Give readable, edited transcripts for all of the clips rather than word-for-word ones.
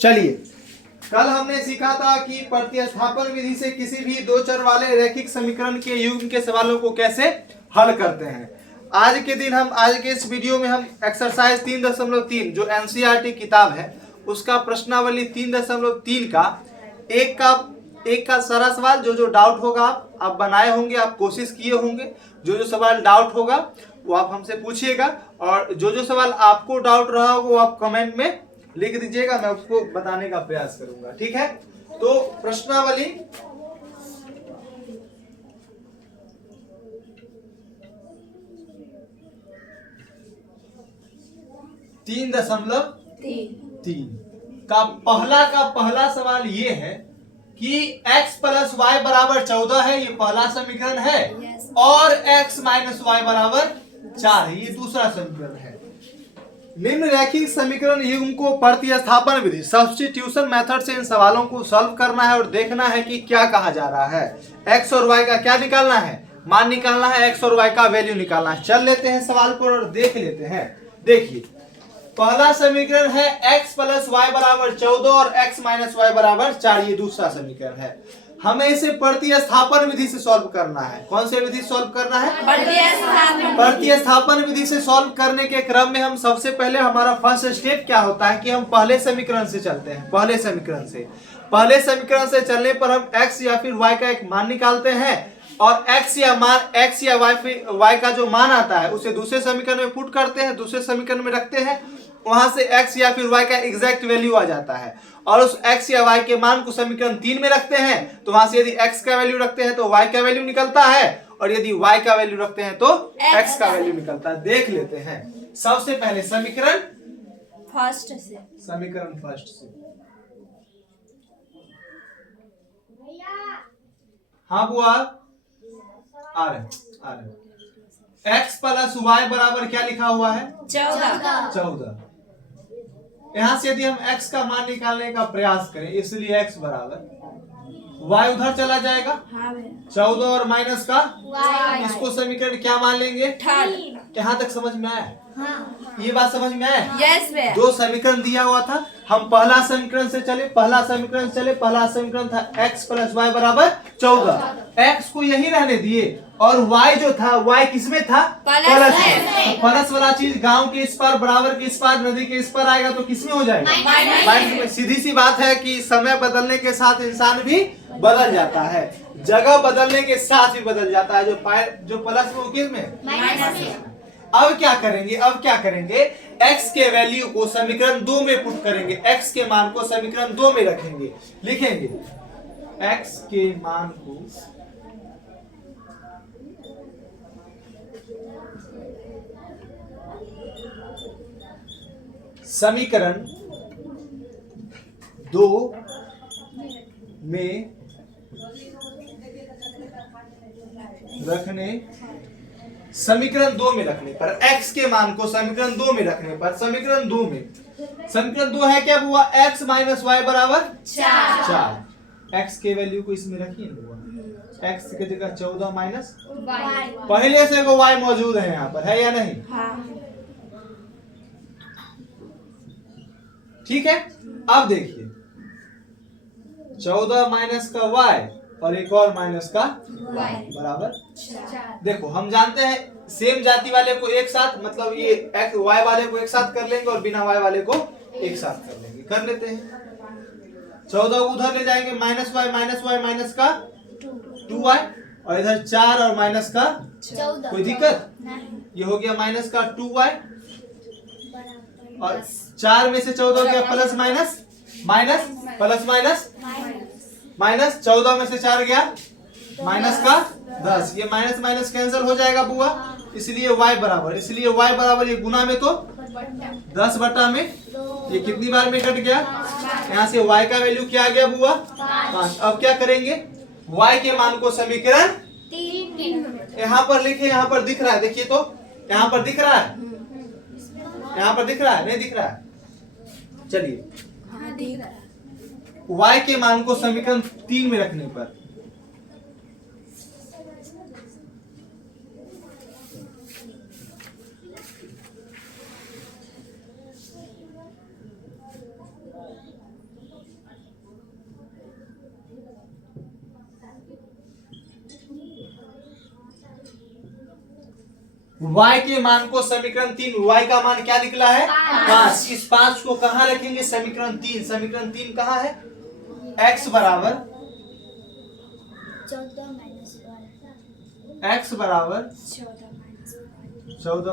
चलिए, कल हमने सीखा था कि प्रतिस्थापन विधि से किसी भी दो चर वाले रैखिक समीकरण के युग्म के सवालों को कैसे हल करते हैं। आज के इस वीडियो में हम एक्सरसाइज 3.3 जो एनसीईआरटी किताब है उसका प्रश्नावली 3.3 का एक का सारा सवाल जो डाउट होगा आप बनाए होंगे, आप कोशिश किए होंगे। जो सवाल डाउट होगा वो आप हमसे पूछिएगा और जो सवाल आपको डाउट रहा हो वो आप कमेंट में लिख दीजिएगा, मैं उसको बताने का प्रयास करूंगा। ठीक है, तो प्रश्नावली 3.3 का पहला सवाल ये है कि x प्लस वाई बराबर 14 है, ये पहला समीकरण है। और x माइनस वाई बराबर 4 है, ये दूसरा समीकरण है। निम्न रैखिक समीकरण युग्म को प्रतिस्थापन विधि सब्स्टिट्यूशन मेथड से इन सवालों को सॉल्व करना है और देखना है कि क्या कहा जा रहा है। x और y का क्या निकालना है, मान निकालना है, x और y का वैल्यू निकालना है। चल लेते हैं सवाल पर और देख लेते हैं। देखिए, पहला समीकरण है x प्लस वाई बराबर 14 और x माइनस वाई बराबर 4, ये दूसरा समीकरण है। हमें इसे प्रतिस्थापन विधि से सॉल्व करना है। कौन से विधि सॉल्व करना है? प्रतिस्थापन विधि से सॉल्व करने के क्रम में हम सबसे पहले हमारा फर्स्ट स्टेप क्या होता है कि हम पहले समीकरण से चलते हैं। पहले समीकरण से चलने पर हम x या फिर y का एक मान निकालते हैं और x या y का जो मान आता है उसे दूसरे समीकरण में पुट करते हैं, दूसरे समीकरण में रखते हैं। वहां से x या फिर y का एग्जैक्ट वैल्यू आ जाता है और उस x या y के मान को समीकरण 3 में रखते हैं। तो वहां से यदि x का वैल्यू रखते हैं तो y का वैल्यू निकलता है और यदि y का वैल्यू रखते हैं तो x का वैल्यू निकलता है। देख लेते हैं सबसे पहले समीकरण फर्स्ट से। हाँ बुआ, आ रहे। x प्लस वाई बराबर क्या लिखा हुआ है? 14। यहां से यदि हम x का मान निकालने का प्रयास करें, इसलिए x बराबर y उधर चला जाएगा। 14 और माइनस का इसको समीकरण क्या मान लेंगे? यहाँ तक समझ में आया? ये बात समझ में आया? यस। दो समीकरण दिया हुआ था, हम पहला समीकरण से चले। पहला समीकरण था x प्लस वाई बराबर 14। x को यही रहने दिए और y जो था y किसमें था? प्लस में। प्लस वाला चीज गांव के इस पार, बराबर के इस पार, नदी के इस पार आएगा तो किसमें हो जाएगा? माइनस में। सीधी सी बात है कि समय बदलने के साथ इंसान भी बदल जाता है, जगह बदलने के साथ भी बदल जाता है। जो प्लस में वो किस में? माइनस में। अब क्या करेंगे? x के वैल्यू को समीकरण 2 में पुट करेंगे, x के मान को समीकरण 2 में रखेंगे, लिखेंगे x के मान को समीकरण 2 में रखने पर x के मान को समीकरण 2 में रखने पर समीकरण 2 है क्या बुआ? x माइनस वाई बराबर 4। x के वैल्यू को इसमें रखिए बुआ, x की जगह 14 माइनस पहले से वो y मौजूद है यहाँ पर, है या नहीं? ठीक है। अब देखिए 14 माइनस का y और एक और माइनस का बराबर 4। देखो हम जानते हैं सेम जाति वाले को एक साथ, मतलब ये x y वाले को एक साथ कर लेंगे और बिना y वाले को एक साथ कर लेंगे। कर लेते हैं। 14 उधर ले जाएंगे, माइनस माइनस का 2y और इधर 4 और माइनस का 14। कोई दिक्कत? ये हो गया माइनस का 2y और 4 में से 14 हो गया प्लस माइनस 14 में से 4 गया माइनस का 10। ये माइनस कैंसिल हो जाएगा बुआ, इसलिए y बराबर ये गुना में तो 10 बटा में ये कितनी बार में कट गया? यहाँ से y का वैल्यू क्या आ गया बुआ? 5। अब क्या करेंगे? y के मान को समीकरण 3 यहाँ पर लिखे, यहाँ पर दिख रहा है, देखिए तो यहाँ पर दिख रहा है, नहीं दिख रहा है? चलिए y के मान को समीकरण 3 में रखने पर y के मान को समीकरण 3, y का मान क्या निकला है 5। इस 5 को कहाँ रखेंगे समीकरण 3। समीकरण 3 कहाँ है x बराबर 14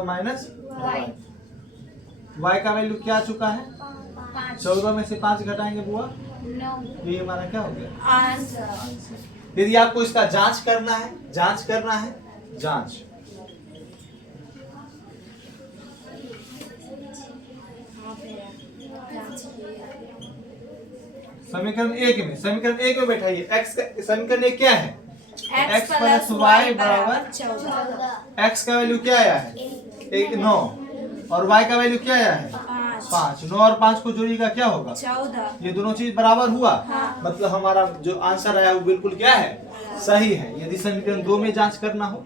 माइनस y का वैल्यू क्या आ चुका है 14 में से 5 घटाएंगे बुआ ये हमारा क्या हो गया। यदि आपको इसका जांच करना है जांच समीकरण 1 में बैठाइए x का समीकरण 1 क्या है x प्लस वाई बराबर 14। x का वैल्यू क्या आया है 9 और y का वैल्यू क्या आया है 5। 9 और 5 को जोड़िएगा क्या होगा 14। ये दोनों चीज बराबर हुआ मतलब हमारा जो आंसर आया वो बिल्कुल क्या है सही है। यदि समीकरण 2 में जांच करना हो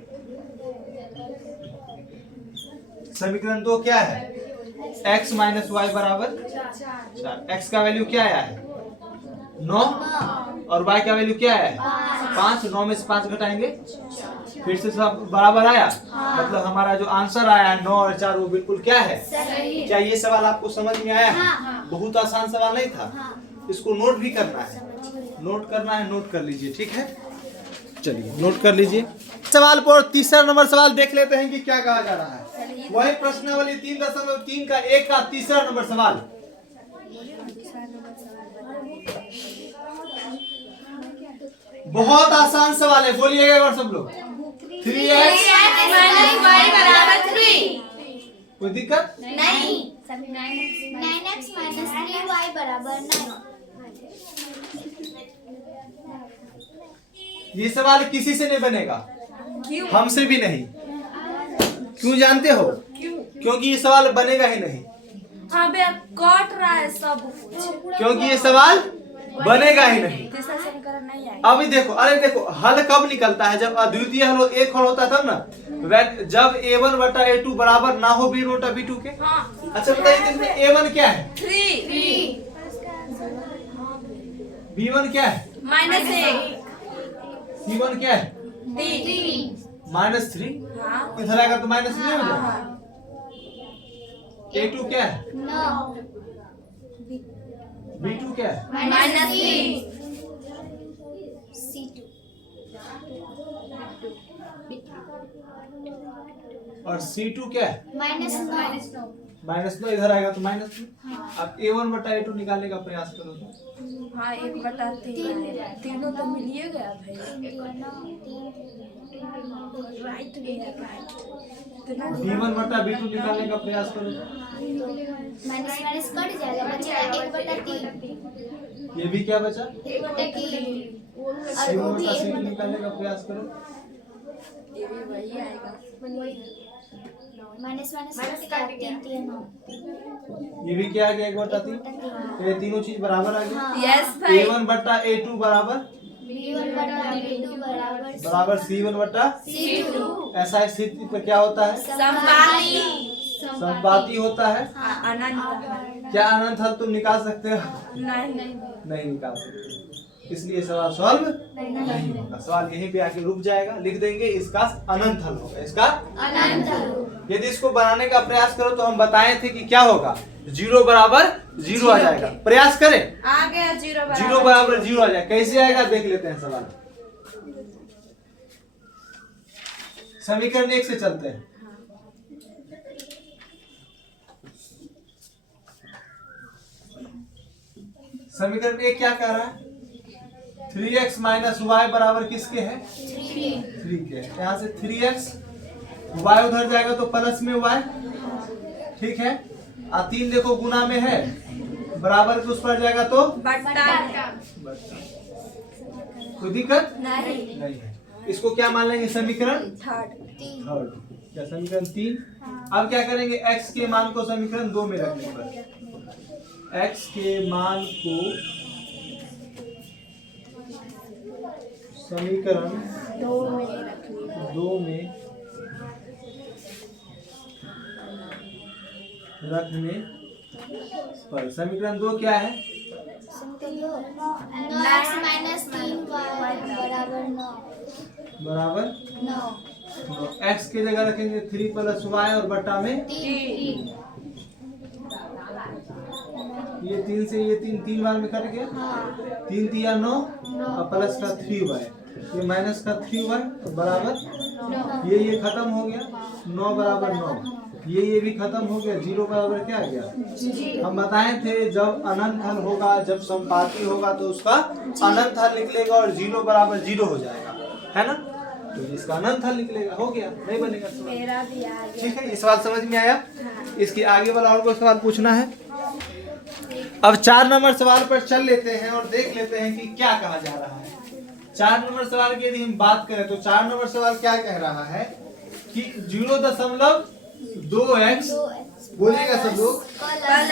समीकरण 2 क्या है x माइनस वाई बराबर 4। x का वैल्यू क्या आया है 9 और y का वैल्यू क्या है 5। 9 में से 5 घटाएंगे फिर से सब बराबर आया मतलब हमारा जो आंसर आया है 9 और 4 वो बिल्कुल क्या है क्या ये सवाल आपको समझ में आया बहुत आसान सवाल नहीं था। इसको नोट भी करना है नोट कर लीजिए ठीक है। चलिए नोट कर लीजिए सवाल पर तीसरा नंबर सवाल देख लेते हैं कि क्या कहा जा रहा है। वही प्रश्नावली 3.3 का 1 का तीसरा नंबर सवाल। बहुत आसान सवाल है बोलिएगा एक बार सब लोग 3x माइनस वाई बराबर 3। कोई दिक्कत नहीं 9x माइनस 3y बराबर 9। ये सवाल किसी से नहीं बनेगा हमसे भी नहीं। क्यों जानते हो क्योंकि ये सवाल बनेगा ही नहीं। अबे काट रहा है सब कुछ क्योंकि ये सवाल बनेगा ही नहीं। अभी देखो अरे देखो हल कब निकलता है जब अद्वितीय हल एक हल होता तब ना जब a1 बटा a2 बराबर ना हो b1 बटा b2 के। अच्छा बताइए इसमें a1 क्या है 3 b1 क्या है माइनस 1 c1 क्या है 3 माइनस 3 इधर आएगा तो माइनस 3 हो जाएगा। a2 क्या है 9 b2 क्या है माइनस 3 c2 और c2 क्या है माइनस 9 माइनस 9 इधर आएगा तो माइनस 2। अब a1 बटा a2 निकालने का प्रयास करो तो हाँ 1/3 तीनों तो मिलिए गया भाई राइट गया b1 बटा b2 निकालने का प्रयास करो माइनस माइनस कट जाएगा बचेगा 1/3। ये भी क्या बचा 1/3 और c1 वो भी बटा c2 निकालने का प्रयास करो ये भी वही आएगा माइनस माइनस कट गया 3 ये भी क्या आ गया 1/3 तो ये तीनों चीज बराबर आ गई। यस भाई a1 बटा a2 बराबर b1 बटा b2 बराबर c1 बटा c2 ऐसा स्थिति पर क्या होता है संपाती संपाती होता है। अनंत क्या अनंत हल तुम निकाल सकते हो नहीं नहीं निकाल सकते इसलिए सवाल सॉल्व नहीं होगा। सवाल यहीं पे आके रुक जाएगा लिख देंगे इसका अनंत हल होगा इसका अनंत। यदि इसको बनाने का प्रयास करो तो हम बताए थे कि क्या होगा 0 बराबर 0 आ जाएगा। प्रयास करें आ गया 0 बराबर 0 आ जाएगा। कैसे आएगा देख लेते हैं सवाल। समीकरण 1 से चलते हैं। समीकरण 1 क्या कह रहा है 3x माइनस वाई बराबर किसके है 3 के। यहाँ से 3x y उधर जाएगा तो प्लस में y ठीक है। 3 देखो गुना में है बराबर के उस पर जाएगा तो कोई दिक्कत नहीं है। इसको क्या मान लेंगे समीकरण थर्ड थर्ड क्या समीकरण 3। अब क्या करेंगे x के मान को समीकरण 2 में रखने पर x के मान को समीकरण 2 में रखने पर समीकरण 2 क्या है 9x माइनस 3y बराबर 9 बराबर 9 एक्स की जगह रखेंगे 3 प्लस वाई और बटा में 3 ये 3 से ये 3 बार में कट गया, 3 तिया 9 और प्लस का 3y, ये माइनस का 3y तो बराबर ये खत्म हो गया, 9 बराबर 9, ये भी खत्म हो गया, 0 बराबर क्या आ गया। हम बताए थे जब अनंत हल होगा, जब समपाती होगा तो उसका अनंत हल निकलेगा और 0 बराबर 0 हो जाएगा, है ना। तो इसका अनंत हल निकलेगा, हो गया, नहीं बनेगा सवाल। मेरा भी आ गया। ठीक है, ये सवाल समझ में आया। इसके आगे वाला और कोई सवाल पूछना है। अब 4 नंबर सवाल पर चल लेते हैं और देख लेते हैं कि क्या कहा जा रहा है। 4 नंबर सवाल की यदि हम बात करें तो 4 नंबर सवाल क्या कह रहा है कि 0.2x बोलिएगा सब लोग, प्लस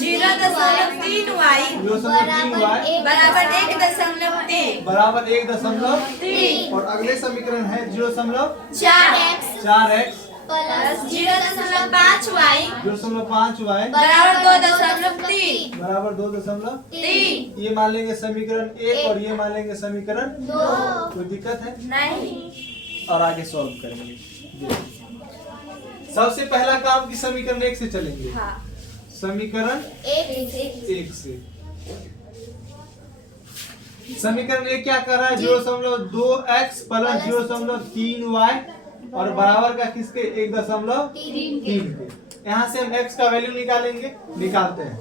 0.3y 0.3y बराबर 1.3 बराबर 1.3 और अगले समीकरण है 0.4x 4x plus 0.5y 0.5y बराबर 2.3 बराबर 2.3। 3 ये मान लेंगे समीकरण 1 और ये मान लेंगे समीकरण 2। 2 कोई दिक्कत है? नहीं। और आगे सॉल्व करेंगे। सबसे पहला काम की समीकरण 1 से चलेंगे। हाँ। समीकरण 1 से समीकरण 1 क्या कर रहा है, 0.2x प्लस 0.3y और बराबर का किसके 1.3 के। यहाँ से हम x का वैल्यू निकालेंगे, निकालते हैं।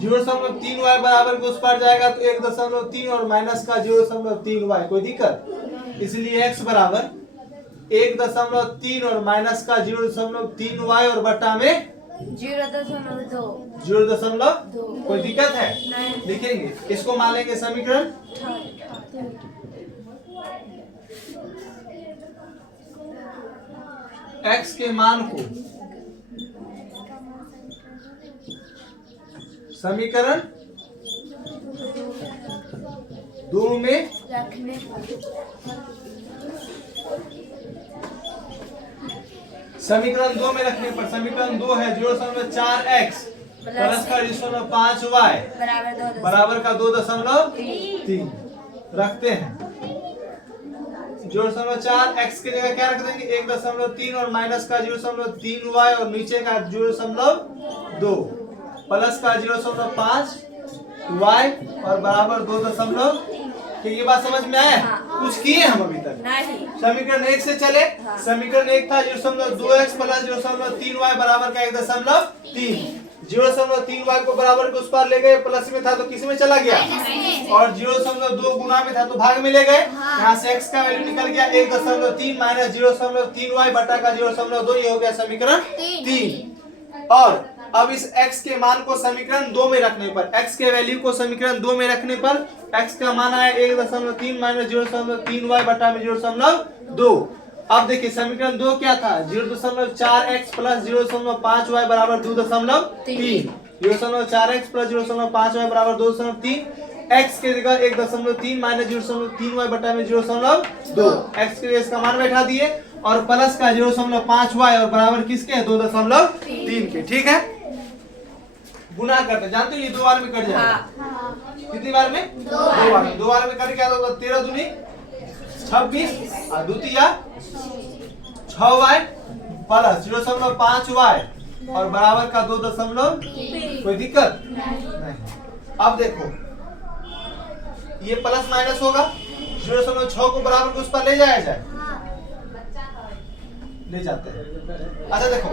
0.3y बराबर को उस पर जाएगा तो 1.3 और माइनस का 0.3y, कोई दिक्कत। इसलिए x बराबर 1.3 और माइनस का 0.3y और बटा में 0.2 0.2। कोई दिक्कत है? नहीं। लिखेंगे, इसको मान लेंगे समीकरण x के मान को समीकरण 2 में रखने समीकरण 2 में रखने पर समीकरण 2 है 0.4x प्लस का 0.5y बराबर का 2.3 रखते हैं। 0.4x की जगह क्या रख देंगे 1.3 और माइनस का 0.3y और नीचे का 0.2 प्लस का 0.5y और बराबर 2.3। ये बात समझ में आया? कुछ किए हम अभी तक नहीं। समीकरण 1 से चले। समीकरण 1 था 0.2x प्लस 0.3y बराबर का 1.3। 0.3y को बराबर के उस पार ले गए, प्लस में था तो किस में चला गया, और 0.2 गुना में था तो भाग में ले गए। यहाँ से x का वैल्यू निकल गया 1.3 माइनस 0.3y बटा का 0.2, ये हो गया समीकरण 3। और अब इस x के मान को समीकरण 2 में रखने पर, x के वैल्यू को समीकरण 2 में रखने पर x का मान आया 1.3 माइनस 0.3y बटा में 0.2। अब देखिए समीकरण 2 क्या था, 0.4x प्लस 0.5y बराबर 2.3। 0.4x प्लस 0.5y बराबर 2.3। x के जगह 1.3 माइनस 0.3y बटा में 0.2। x के लिए इसका मान बैठा दिए और प्लस का 0.5y और बराबर किसके 2.3 के। ठीक है, गुना करते जानते हो ये 2 बार में कट जाएगा। कितनी बार में? 2 बार में। 2 बार में कट क्या होगा, 13 दूनी 26 और द्वितीया 6y प्लस 0.5y और बराबर का 2.3। कोई दिक्कत नहीं। अब देखो ये प्लस माइनस होगा, 0.6 को बराबर को उस पर ले जाया जाए, ले जाते हैं। अच्छा देखो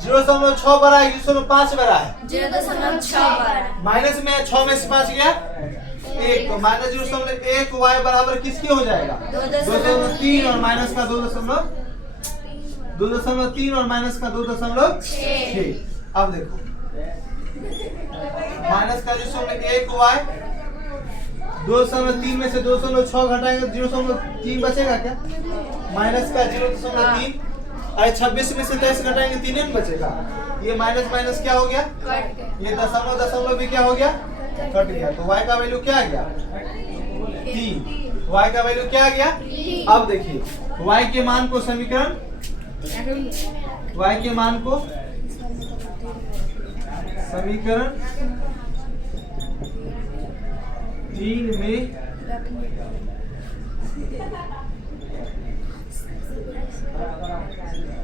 0.6 बड़ा है, 0.5 बड़ा है, 0.6 माइनस में 6 में से 5 गया 1, तो माइनस 0.1 y बराबर किसके हो जाएगा 2.3 और माइनस का 2.3 और माइनस का 2.6। अब देखो माइनस का 0.1 y 2.3 में से 2.6 घटाएंगे 0.3 बचेगा क्या, माइनस का 0.3 और 26 में से 23 घटाएंगे 3 में बचेगा। ये माइनस माइनस क्या हो गया, ये दशमलव भी क्या हो गया, कट गया। तो y का वैल्यू क्या आ गया 3, y का वैल्यू क्या आ गया। अब देखिए y के मान को समीकरण y के मान को समीकरण 3 में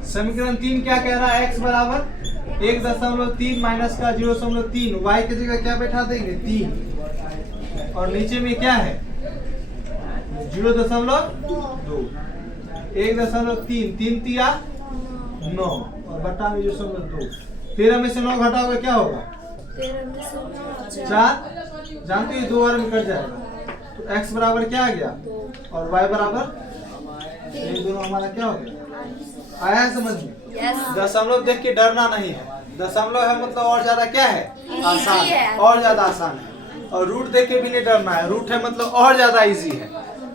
समीकरण 3 क्या कह रहा है? x बराबर 1.3 माइनस का 0.3, y की जगह क्या बैठा देंगे? 3, और नीचे में क्या है? 0.2, 1.3, 3 तिया 9 और बटा में 0.2। 13 में से 9 घटाओगे क्या होगा? 13 में से 9 4, जानते हो 2 बार में कट जाएगा, तो x बराबर क्या आ गया और y बराबर, ये दोनों हमारा क्या हो गया? आया है समझ में? यस दशमलव देख के डरना नहीं है, दशमलव है मतलब और ज्यादा क्या है? आसान है, और ज्यादा आसान है। और रूट देख के भी नहीं डरना है, रूट है मतलब और ज्यादा इजी है।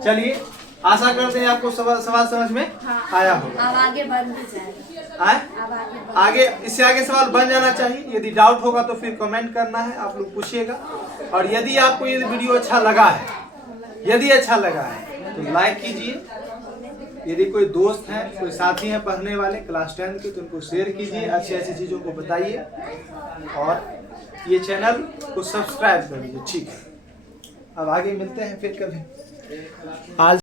चलिए आशा करते हैं आपको सवाल समझ में आया होगा। अब आगे बढ़ भी जाएगा। आए? अब आगे इससे आगे सवाल बन जाना चाहिए। यदि डाउट होगा तो फिर कमेंट करना है, आप लोग पूछिएगा। और यदि आपको ये वीडियो अच्छा लगा है, यदि अच्छा लगा है तो लाइक कीजिए। यदि कोई दोस्त है, कोई साथी है पढ़ने वाले क्लास 10 के, तो उनको शेयर कीजिए, अच्छी अच्छी चीज़ों को बताइए और ये चैनल को सब्सक्राइब कर लीजिए। ठीक है, अब आगे मिलते हैं फिर कभी। आज